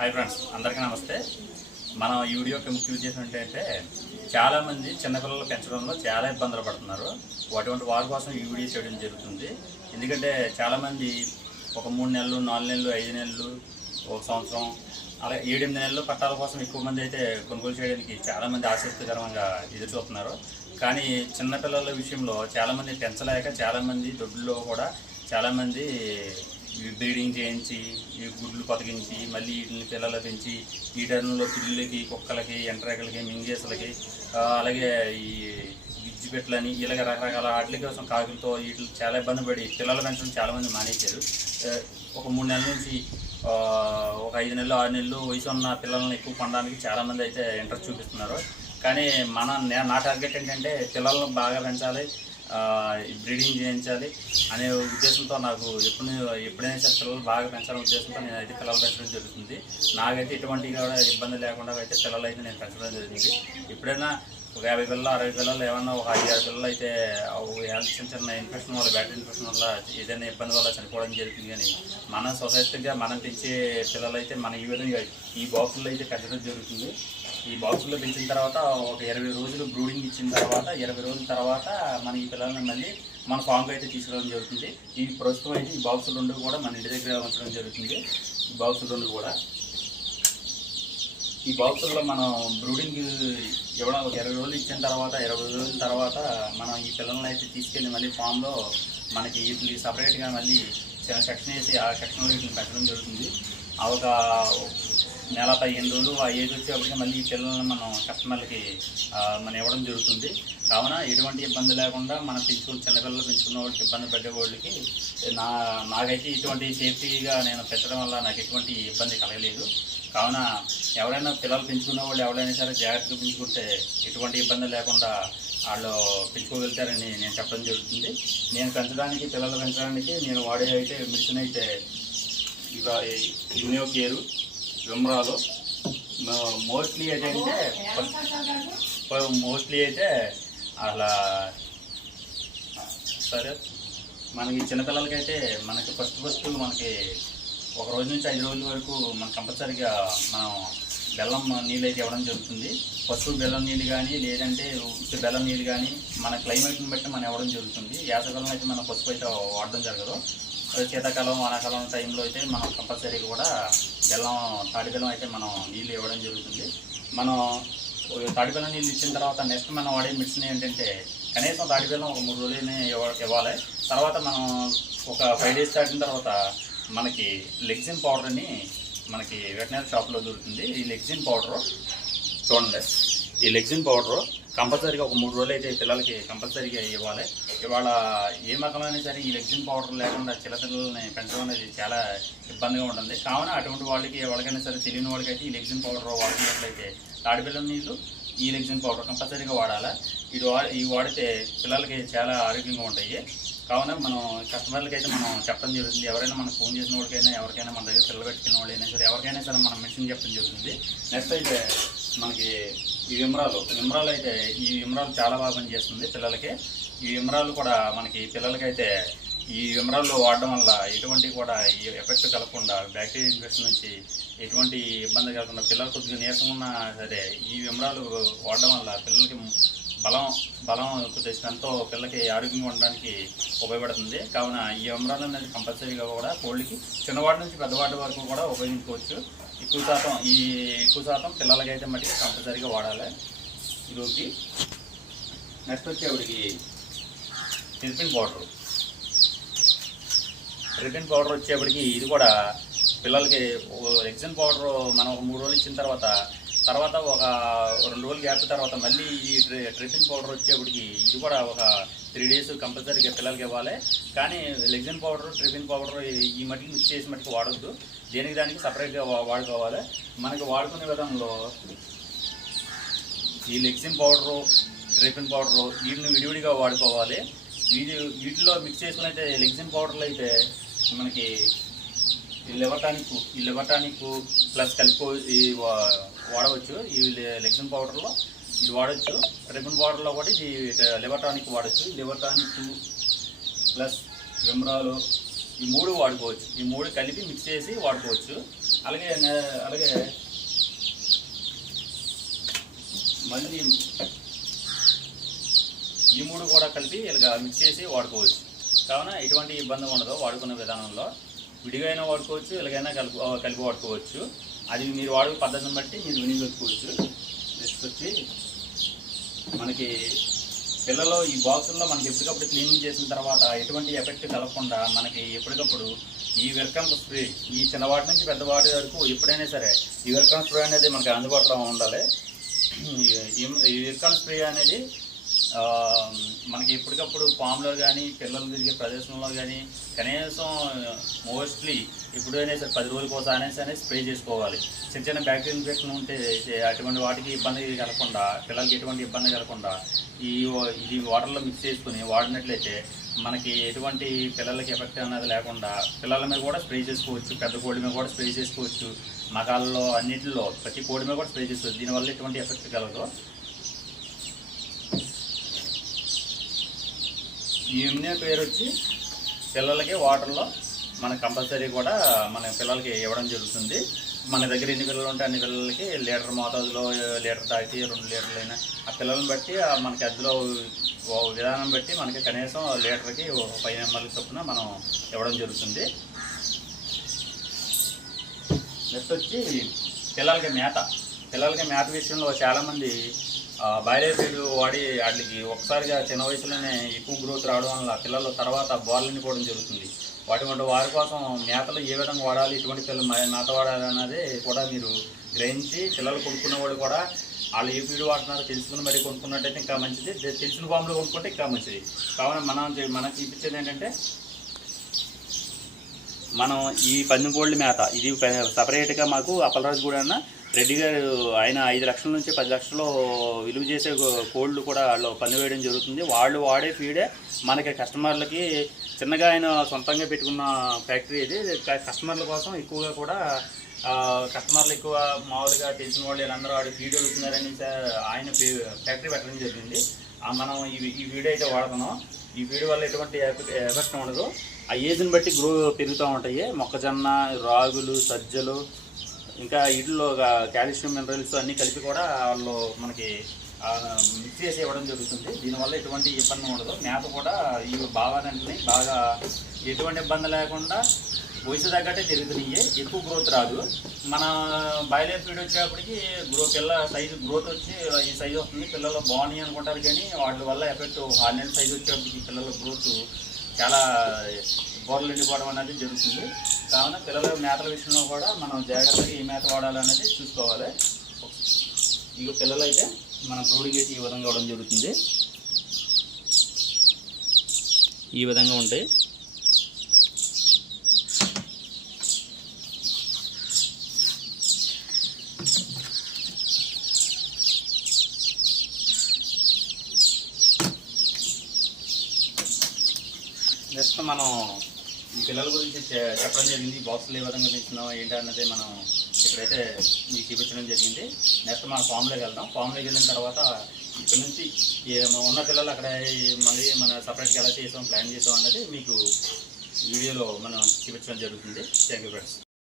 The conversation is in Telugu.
హాయ్ ఫ్రెండ్స్ అందరికీ నమస్తే. మనం ఈ వీడియోకి ముఖ్య ఉద్దేశం ఏంటంటే చాలామంది చిన్నపిల్లలు పెంచడంలో చాలా ఇబ్బందులు పడుతున్నారు. అటువంటి వారి కోసం ఈ వీడియో చేయడం జరుగుతుంది. ఎందుకంటే చాలామంది ఒక మూడు నెలలు నాలుగు నెలలు ఐదు నెలలు ఒక సంవత్సరం అలా ఏడెనిమిది నెలలు పట్టాల కోసం ఎక్కువ మంది అయితే కొనుగోలు చేయడానికి చాలామంది ఆసక్తికరంగా ఎదురు చూస్తున్నారు. కానీ చిన్నపిల్లల విషయంలో చాలామంది పెంచలేక చాలామంది దొడ్లో కూడా చాలామంది బ్రీడింగ్ చేయించి ఈ గుడ్లు పతికించి మళ్ళీ వీటిని పిల్లలు పెంచి ఈ టైంలో పిల్లులకి కుక్కలకి ఎంట్రాకలకి మింగేసలకి అలాగే ఈ గిజ్జిపెట్లని ఇలాగ రకరకాల వాటి కోసం కాకులతో వీటిని చాలా ఇబ్బంది పడి పిల్లలు పెంచడం చాలామంది మానేశారు. ఒక మూడు నెలల నుంచి ఒక ఐదు నెలలు ఆరు నెలలు వయసు ఉన్న పిల్లల్ని ఎక్కువ కొనడానికి చాలామంది అయితే ఇంట్రెస్ట్ చూపిస్తున్నారు. కానీ మన నా టార్గెట్ ఏంటంటే పిల్లలను బాగా పెంచాలి బ్రీడింగ్ చేయించాలి అనే ఉద్దేశంతో నాకు ఎప్పుడు ఎప్పుడైనా సరే పిల్లలు బాగా పెంచాలనే ఉద్దేశంతో నేను అయితే పిల్లలు పెంచడం జరుగుతుంది. నాకైతే ఎటువంటి కూడా ఇబ్బంది లేకుండా అయితే పిల్లలు అయితే నేను పెంచడం జరిగింది. ఎప్పుడైనా ఒక యాభై పిల్లలు అరవై పిల్లలు ఏమన్నా ఒక ఐదు ఆరు పిల్లలు అయితే హెల్త్ చిన్న చిన్న ఇన్ఫెక్షన్ వల్ల బ్యాటరీ ఇన్ఫెక్షన్ వల్ల ఏదైనా ఇబ్బంది వల్ల చనిపోవడం జరుగుతుంది కానీ మన సొసైటీగా మనం పెంచే పిల్లలు అయితే మన ఈ విధంగా ఈ బాక్సుల్లో అయితే పెంచడం జరుగుతుంది. ఈ బాక్సుల్లో పెంచిన తర్వాత ఒక ఇరవై రోజులు బ్రూడింగ్ ఇచ్చిన తర్వాత ఇరవై రోజుల తర్వాత మన ఈ పిల్లల్ని మళ్ళీ మన ఫామ్కి అయితే తీసుకురావడం జరుగుతుంది. ఈ ప్రస్తుతం అయితే ఈ బాక్సులు రెండు కూడా మన ఇంటి దగ్గర ఉంచడం జరుగుతుంది. ఈ బాక్సులు రెండు కూడా ఈ బాక్సుల్లో మనం బ్రూడింగ్ ఇవ్వడం ఒక ఇరవై రోజులు ఇచ్చిన తర్వాత ఇరవై రోజుల తర్వాత మనం ఈ పిల్లల్ని అయితే తీసుకెళ్ళి మళ్ళీ ఫామ్లో మనకి వీటిని సపరేట్గా మళ్ళీ సెక్షన్ వేసి ఆ సెక్షన్లో వీటిని పెట్టడం జరుగుతుంది. ఆ ఒక నెల పదిహేను రోజులు ఆ ఏజ్ వచ్చేప్పటికి మళ్ళీ ఈ పిల్లల్ని మనం కస్టమర్లకి మనం ఇవ్వడం జరుగుతుంది. కావున ఎటువంటి ఇబ్బంది లేకుండా మనం పెంచుకుని చిన్నపిల్లలు పెంచుకున్న వాళ్ళకి ఇబ్బంది పెట్టే వాళ్ళకి నా నాకైతే ఇటువంటి సేఫ్టీగా నేను పెట్టడం వల్ల నాకు ఎటువంటి ఇబ్బంది కలగలేదు. కావున ఎవరైనా పిల్లలు పెంచుకున్న వాళ్ళు ఎవరైనా సరే జాగ్రత్తగా పెంచుకుంటే ఎటువంటి ఇబ్బంది లేకుండా వాళ్ళు పెంచుకోగలుగుతారని నేను చెప్పడం జరుగుతుంది. నేను పెంచడానికి పిల్లలు పెంచడానికి నేను వాడే అయితే మెడిసిన్ అయితే ఇక ఇమ్యూనో కేరు విమ్రాలో మోస్ట్లీ ఏంటంటే మోస్ట్లీ అయితే అలా సరే మనకి చిన్నపిల్లలకైతే మనకి ఫస్ట్ ఫస్ట్ మనకి ఒక రోజు నుంచి ఐదు రోజుల వరకు మనం కంపల్సరీగా మనం బెల్లం నీళ్ళు అయితే ఇవ్వడం జరుగుతుంది. పసుపు బెల్లం నీళ్ళు కానీ లేదంటే ఉత్తి బెల్లం నీళ్ళు కానీ మన క్లైమేట్ని బట్టి మనం ఇవ్వడం జరుగుతుంది. యాసకాలం అయితే మనం పసుపు అయితే వాడడం జరగదు. శీతాకాలం వానాకాలం టైంలో అయితే మనం కంపల్సరీగా కూడా బెల్లం తాడి బెల్లం అయితే మనం నీళ్ళు ఇవ్వడం జరుగుతుంది. మనం తాడి బెల్లం నీళ్ళు ఇచ్చిన తర్వాత నెక్స్ట్ మనం వాడే మెడిసిన్ ఏంటంటే కనీసం తాడి బెల్లం ఒక మూడు రోజులనే ఇవ్వాలి. తర్వాత మనం ఒక ఫైవ్ డేస్ దాటిన తర్వాత మనకి లెగ్జిన్ పౌడర్ అని మనకి వెటనరీ షాప్లో దొరుకుతుంది. ఈ లెగ్జిన్ పౌడర్ చూడండి. ఈ లెగ్జిన్ పౌడర్ కంపల్సరీగా ఒక మూడు రోజులు అయితే పిల్లలకి కంపల్సరీగా ఇవ్వాలి. ఇవాళ ఏ మకమైనా సరే ఈ లెగ్జిన్ పౌడర్ లేకుండా చిన్నపిల్లల్ని పెంచడం అనేది చాలా ఇబ్బందిగా ఉంటుంది. కావున అటువంటి వాళ్ళకి ఎవరికైనా సరే తెలియని వాళ్ళకైతే ఈ లెగ్జిన్ పౌడర్ వాడుతున్నట్లయితే తాడిపిల్లల నీళ్ళు ఈ లెగ్జిన్ పౌడర్ కంపల్సరీగా వాడాలి. ఇది వా ఇవి వాడితే పిల్లలకి చాలా ఆరోగ్యంగా ఉంటాయి. కావున మనం కస్టమర్లకి అయితే మనం చెప్పడం జరుగుతుంది. ఎవరైనా మనం ఫోన్ చేసిన వాళ్ళకైనా ఎవరికైనా మన దగ్గర పిల్లలు పెట్టుకున్న వాళ్ళైనా సరే ఎవరికైనా సరే మనం మెషిన్ చెప్పడం జరుగుతుంది. నెక్స్ట్ అయితే మనకి ఈ విమరాలు. విమరాలు అయితే ఈ విమరాలు చాలా బాగా పనిచేస్తుంది పిల్లలకి. ఈ విమరాలు కూడా మనకి పిల్లలకైతే ఈ విమరాలు వాడడం వల్ల ఎటువంటి కూడా ఈ ఎఫెక్ట్ కలగకుండా బ్యాక్టీరియా ఇన్ఫెక్షన్ నుంచి ఎటువంటి ఇబ్బంది కలగకుండా పిల్లలు కొద్దిగా నీరసం ఉన్నా సరే ఈ విమరాలు వాడడం వల్ల పిల్లలకి బలం బలం తెచ్చినంతో పిల్లకి ఆరోగ్యంగా ఉండడానికి ఉపయోగపడుతుంది. కావున ఈ విమరాలు అనేది కంపల్సరీగా కూడా కోళ్ళకి చిన్నవాటి నుంచి పెద్దవాటి వరకు కూడా ఉపయోగించుకోవచ్చు. ఎక్కువ శాతం ఈ ఎక్కువ శాతం పిల్లలకి అయితే మటుకు కంపల్సరీగా వాడాలి. ఈరోజుకి నెక్స్ట్ వచ్చేవాడికి రిపిన్ పౌడర్. రిపిన్ పౌడర్ వచ్చేప్పటికి ఇది కూడా పిల్లలకి ఎగ్జిన్ పౌడర్ మనం మూడు రోజులు ఇచ్చిన తర్వాత తర్వాత ఒక రెండు రోజులు గ్యాప్ తర్వాత మళ్ళీ ఈ ట్రిఫిన్ పౌడర్ వచ్చేప్పటికి ఇది కూడా ఒక త్రీ డేస్ కంపల్సరీగా పిల్లలకి ఇవ్వాలి. కానీ లెగ్జిన్ పౌడర్ ట్రిఫిన్ పౌడర్ ఈ మట్టికి మిక్స్ చేసి మట్టుకు వాడొద్దు. దేనికి దానికి సపరేట్గా వాడుకోవాలి. మనకి వాడుకునే విధంలో ఈ లెగ్జిన్ పౌడరు ట్రిఫిన్ పౌడరు వీటిని విడివిడిగా వాడుకోవాలి. వీటి వీటిలో మిక్స్ చేసుకుని అయితే లెగ్జిన్ పౌడర్లు అయితే మనకి ఈ లివర్ టానిక్ ఈ లివర్ టానిక్ ప్లస్ కలిపి ఈ వా- వాడవచ్చు. ఈ లె- లెగ్జిన్ పౌడర్లో ఇది వాడచ్చు. ట్రిఫిన్ పౌడర్లో కూడా ఇది లివర్ టానిక్ వాడచ్చు. లివర్ టానిక్ ప్లస్ విమ్రాలు ఈ మూడు వాడుకోవచ్చు. ఈ మూడు కలిపి మిక్స్ చేసి వాడుకోవచ్చు. అలాగే అలాగే మళ్ళీ ఈ మూడు కూడా కలిపి ఇలాగ మిక్స్ చేసి వాడుకోవచ్చు. కావున ఎటువంటి ఇబ్బంది ఉండదు వాడుకునే విధానంలో. విడిగా అయినా వాడుకోవచ్చు ఇలాగైనా కలిపి కలిపి వాడుకోవచ్చు. అది మీరు వాడే పద్ధతిని బట్టి మీరు వినియోగించుకోవచ్చు నెక్స్ట్ వచ్చి మనకి పిల్లలు ఈ బాక్సుల్లో మనకి ఎప్పటికప్పుడు క్లీనింగ్ చేసిన తర్వాత ఎటువంటి ఎఫెక్ట్ కలగకుండా మనకి ఎప్పటికప్పుడు ఈ వెల్కమ్ స్ప్రే ఈ చిన్నవాటి నుంచి పెద్దవాటి వరకు ఎప్పుడైనా సరే ఈ వెల్కమ్ స్ప్రే అనేది మనకి అందుబాటులో ఉండాలి. ఈ- ఈ వెల్కమ్ స్ప్రే అనేది మనకి ఎప్పటికప్పుడు ఫామ్లో కానీ పిల్లలు తిరిగే ప్రదేశంలో కానీ కనీసం మోస్ట్లీ ఎప్పుడైనా సరే పది రోజులకు ఒకసారి సరే స్ప్రే చేసుకోవాలి. చిన్న చిన్న బ్యాక్టీరియల్ ఇన్ఫెక్షన్ ఉంటే అటువంటి వాటికి ఇబ్బంది కలగకుండా పిల్లలకి ఎటువంటి ఇబ్బంది కలగకుండా ఈ ఇది వాటర్లో మిక్స్ చేసుకుని వాడినట్లయితే మనకి ఎటువంటి పిల్లలకి ఎఫెక్ట్ అనేది లేకుండా పిల్లల మీద కూడా స్ప్రే చేసుకోవచ్చు పెద్ద కోడి మీద కూడా స్ప్రే చేసుకోవచ్చు. మగాళ్ళలో అన్నిటిలో ప్రతి కోడి మీద కూడా స్ప్రే చేసుకోవచ్చు. దీనివల్ల ఎటువంటి ఎఫెక్ట్ కలదు ఈ పేరు వచ్చి పిల్లలకి వాటర్లో మన కంపల్సరీ కూడా మన పిల్లలకి ఇవ్వడం జరుగుతుంది. మన దగ్గర ఎన్ని పిల్లలు ఉంటే అన్ని పిల్లలకి లీటర్ మోతాదులో లీటర్ తాగితే రెండు లీటర్లు అయినా. ఆ పిల్లలను బట్టి ఆ మనకి అందులో విధానం బట్టి మనకి కనీసం లీటర్కి ఫైవ్ పది ఎంఎల్ చొప్పున మనం ఇవ్వడం జరుగుతుంది. నెక్స్ట్ వచ్చి పిల్లలకి మేత. పిల్లలకి మేత విషయంలో చాలామంది బాయిలర్ ఫీడ్ వాడి వాటికి ఒకసారిగా చిన్న వయసులోనే ఎక్కువ గ్రోత్ రావడం వల్ల పిల్లలు తర్వాత బోర్లని పోవడం జరుగుతుంది. వాటి వారి కోసం మేతలు ఏ విధంగా వాడాలి ఇటువంటి పిల్లలు మేత వాడాలి అనేది కూడా మీరు గ్రహించి పిల్లలు కొనుక్కున్న వాళ్ళు కూడా వాళ్ళు ఏ ఫీడ్ వాడుతున్నారో తెలుసుకుని మరి కొనుక్కున్నట్టయితే ఇంకా మంచిది. తెలిసిన ఫామ్లో కొనుక్కుంటే ఇంకా మంచిది. కావున మనం చే- చూపించేది ఏంటంటే మనం ఈ పందెం కోళ్ళ మేత ఇది సపరేట్గా మాకు అప్పలరాజు కూడా అన్న రెడ్డి గారు ఆయన ఐదు లక్షల నుంచి పది లక్షలు విలువ చేసే కోళ్ళు కూడా వాళ్ళు పని వేయడం జరుగుతుంది. వాళ్ళు వాడే ఫీడే మనకి కస్టమర్లకి చిన్నగా ఆయన సొంతంగా పెట్టుకున్న ఫ్యాక్టరీ ఇది. కస్టమర్ల కోసం ఎక్కువగా కూడా కస్టమర్లు ఎక్కువ మామూలుగా తెలిసిన వాళ్ళు వీళ్ళందరూ వాడు ఫీడ్ అడుగుతున్నారని ఆయన ఫ్యాక్టరీ పెట్టడం జరిగింది. మనం ఈ ఈ వీడియో అయితే వాడుతున్నాం. ఈ వీడియో వల్ల ఎటువంటి ఎఫెక్ట్ ఎఫెక్ట్ ఉండదు. ఆ ఏజ్ని బట్టి గ్రో పెరుగుతూ ఉంటాయి. మొక్కజొన్న రాగులు సజ్జలు ఇంకా వీటిలో కాల్షియం మినరల్స్ అన్నీ కలిపి కూడా వాళ్ళు మనకి మిక్స్ చేసి ఇవ్వడం జరుగుతుంది. దీనివల్ల ఎటువంటి ఇబ్బంది ఉండదు. మేత కూడా ఈ బాగానే బాగా ఎటువంటి ఇబ్బంది లేకుండా వయసు తగ్గట్టే పెరుగుతున్నాయి. ఎక్కువ గ్రోత్ రాదు. మన బాయిలర్ ఫీడ్ వచ్చేప్పటికి గ్రో పిల్ల సైజు గ్రోత్ వచ్చి ఈ సైజు వస్తుంది. పిల్లలు బాగున్నాయి అనుకుంటారు కానీ వాటి వల్ల ఎఫెక్ట్ ఆరు సైజు వచ్చేప్పటికి పిల్లల గ్రోత్ చాలా బోర్లు ఎండిపోవడం అనేది జరుగుతుంది. కావున పిల్లల మేతల విషయంలో కూడా మనం జాగ్రత్తగా ఏ మేత వాడాలనేది చూసుకోవాలి. ఇక పిల్లలు అయితే మన బ్రూడింగ్ అయితే ఈ విధంగా ఇవ్వడం జరుగుతుంది. ఈ విధంగా ఉంటాయి. నెక్స్ట్ మనం పిల్లల గురించి చెప్పడం జరిగింది. బాక్సులు ఏ విధంగా పెంచుతున్నాం ఏంటి అన్నది మనం ఇక్కడైతే మీకు చూపించడం జరిగింది. నెక్స్ట్ మనం ఫామ్లోకి వెళ్దాం. ఫామ్లోకి వెళ్ళిన తర్వాత ఇక్కడ నుంచి ఉన్న పిల్లలు అక్కడ మళ్ళీ మన సపరేట్గా ఎలా చేసాం ప్లాన్ చేసాం అన్నది మీకు వీడియోలో మనం చూపించడం జరుగుతుంది. Thank you friends